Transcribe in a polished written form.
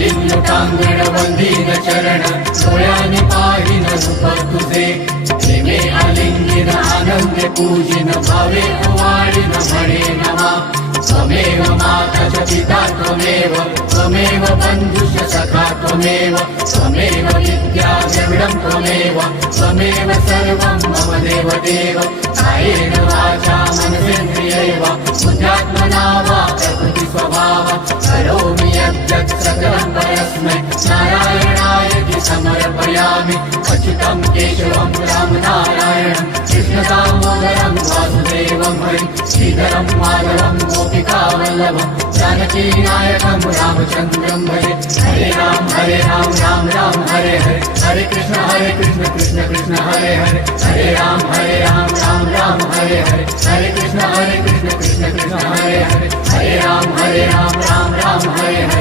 लोटांगण वंदीन चरण डोळ्याने पाहिन रूप तुझे प्रेमे आलिंगिन आनंदे पूजिन भावे ओवाळीन म्हणे नमा त्वमेव माता च पिता त्वमेव त्वमेव बन्धुश्च सखा त्वमेव त्वमेव विद्या द्रविडं त्वमेव त्वमेव सर्वं मम देव देव कायेन वाचा मनसेन्द्रियैव बुद्ध्यात्मना वा प्रकृति स्वभाव करोमि यद्यत् सकलं परस्मै नारायणायति समर्पयामि अच्युतं केशवं रामनारायणं कृष्णदामोदरं वासुदेवं हरिं श्रीधरं माधवं गोपिकावल्लभं जानकीनायकं रामचन्द्रं भजे हरे राम राम राम हरे हरे हरे कृष्ण कृष्ण कृष्ण हरे हरे हरे राम राम हरे हरे हरे कृष्ण कृष्ण कृष्ण हरे हरे हरे राम राम राम हरे हरे